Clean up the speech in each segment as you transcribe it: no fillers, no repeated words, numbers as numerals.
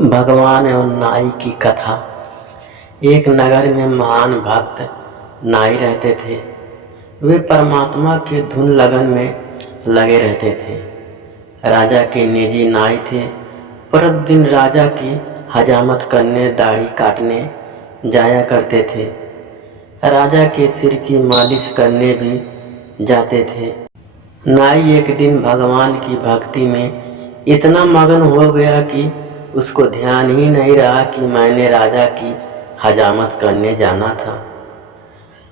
भगवान एवं नाई की कथा। एक नगर में महान भक्त नाई रहते थे। वे परमात्मा के धुन लगन में लगे रहते थे। राजा के निजी नाई थे। प्रतिदिन राजा की हजामत करने, दाढ़ी काटने जाया करते थे। राजा के सिर की मालिश करने भी जाते थे। नाई एक दिन भगवान की भक्ति में इतना मगन हो गया कि उसको ध्यान ही नहीं रहा कि मैंने राजा की हजामत करने जाना था।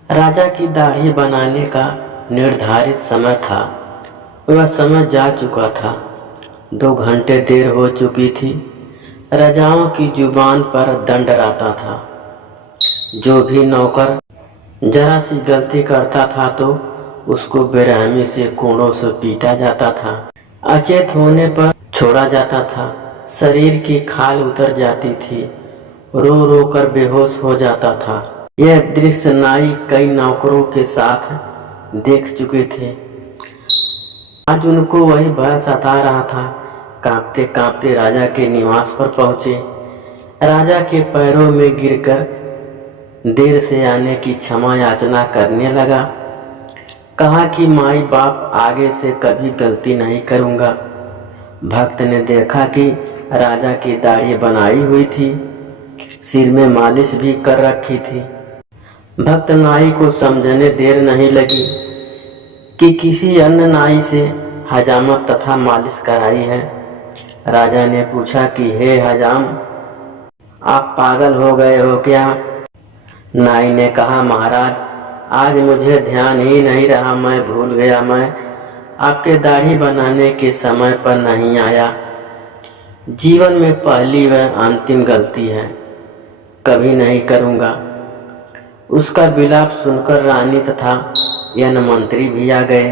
राजा की दाढ़ी बनाने का निर्धारित समय था। वह समय जा चुका था। 2 घंटे देर हो चुकी थी। राजाओं की जुबान पर दंड रहता था। जो भी नौकर जरा सी गलती करता था तो उसको बेरहमी से कोड़ों से पीटा जाता था। अचेत होने पर छोड़ा जाता था। शरीर की खाल उतर जाती थी। रो रो कर बेहोश हो जाता था। यह दृश्य नाई कई नौकरों के साथ देख चुके थे। आज उनको वही भय सता रहा था। कांपते कांपते राजा के निवास पर पहुंचे। राजा के पैरों में गिरकर देर से आने की क्षमा याचना करने लगा। कहा कि माई बाप, आगे से कभी गलती नहीं करूंगा। भक्त ने देखा कि राजा की दाढ़ी बनाई हुई थी, सिर में मालिश भी कर रखी थी। भक्त नाई को समझने देर नहीं लगी कि किसी अन्य नाई से हजामत तथा मालिश कराई है। राजा ने पूछा कि हे हजाम, आप पागल हो गए हो क्या? नाई ने कहा, महाराज, आज मुझे ध्यान ही नहीं रहा, मैं भूल गया। मैं आपके दाढ़ी बनाने के समय पर नहीं आया। जीवन में पहली व अंतिम गलती है, कभी नहीं करूँगा। उसका विलाप सुनकर रानी तथा यन मंत्री भी आ गए।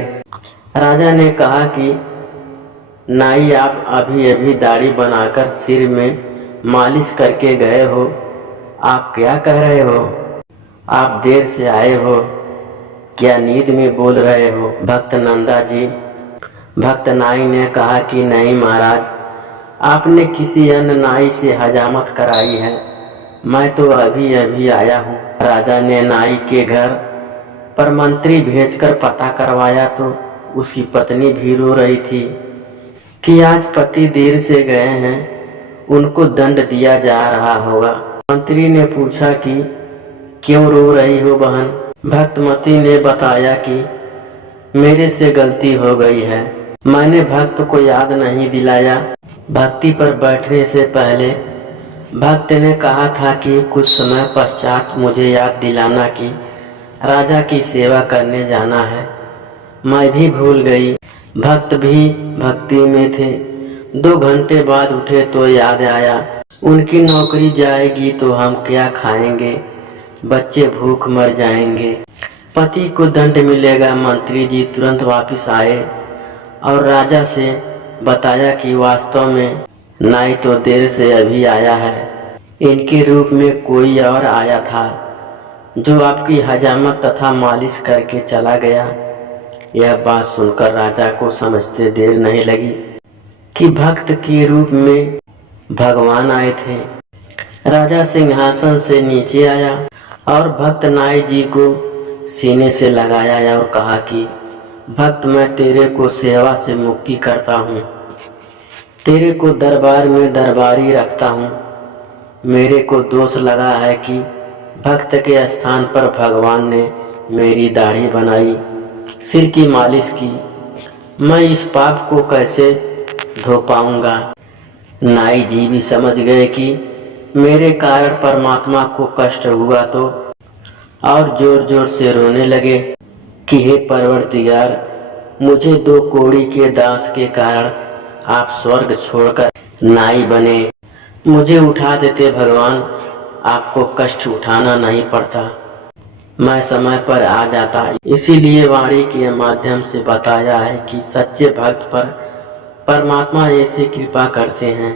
राजा ने कहा कि नाई, आप अभी अभी दाढ़ी बनाकर सिर में मालिश करके गए हो। आप क्या कह रहे हो? आप देर से आए हो, क्या नींद में बोल रहे हो? भक्त नंदा जी। भक्त नाई ने कहा कि नहीं महाराज, आपने किसी अन्य नाई से हजामत कराई है, मैं तो अभी अभी आया हूँ। राजा ने नाई के घर पर मंत्री भेजकर पता करवाया तो उसकी पत्नी भी रो रही थी कि आज पति देर से गए हैं, उनको दंड दिया जा रहा होगा। मंत्री ने पूछा कि क्यों रो रही हो बहन? भक्तमती ने बताया कि मेरे से गलती हो गई है, मैंने भक्त को याद नहीं दिलाया। भक्ति पर बैठने से पहले भक्त ने कहा था कि कुछ समय पश्चात मुझे याद दिलाना कि राजा की सेवा करने जाना है। मैं भी भूल गई। भक्त भी भक्ति में थे। 2 घंटे बाद उठे तो याद आया, उनकी नौकरी जाएगी तो हम क्या खाएंगे? बच्चे भूख मर जाएंगे। पति को दंड मिलेगा। मंत्री जी तुरंत वापस आए और राजा से बताया कि वास्तव में नाई तो देर से अभी आया है, इनके रूप में कोई और आया था जो आपकी हजामत तथा मालिश करके चला गया। यह बात सुनकर राजा को समझते देर नहीं लगी कि भक्त के रूप में भगवान आए थे। राजा सिंहासन से नीचे आया और भक्त नाई जी को सीने से लगाया और कहा कि भक्त, मैं तेरे को सेवा से मुक्ति करता हूँ, तेरे को दरबार में दरबारी रखता हूँ। मेरे को दोष लगा है कि भक्त के स्थान पर भगवान ने मेरी दाढ़ी बनाई, सिर की मालिश की। मैं इस पाप को कैसे धो पाऊँगा? नाई जी भी समझ गए कि मेरे कारण परमात्मा को कष्ट हुआ तो और जोर जोर से रोने लगे कि हे परवरदिगार, मुझे 2 कौड़ी के दास के कारण आप स्वर्ग छोड़कर नाई बने। मुझे उठा देते भगवान, आपको कष्ट उठाना नहीं पड़ता, मैं समय पर आ जाता। इसीलिए वाणी के माध्यम से बताया है कि सच्चे भक्त पर परमात्मा ऐसे कृपा करते हैं।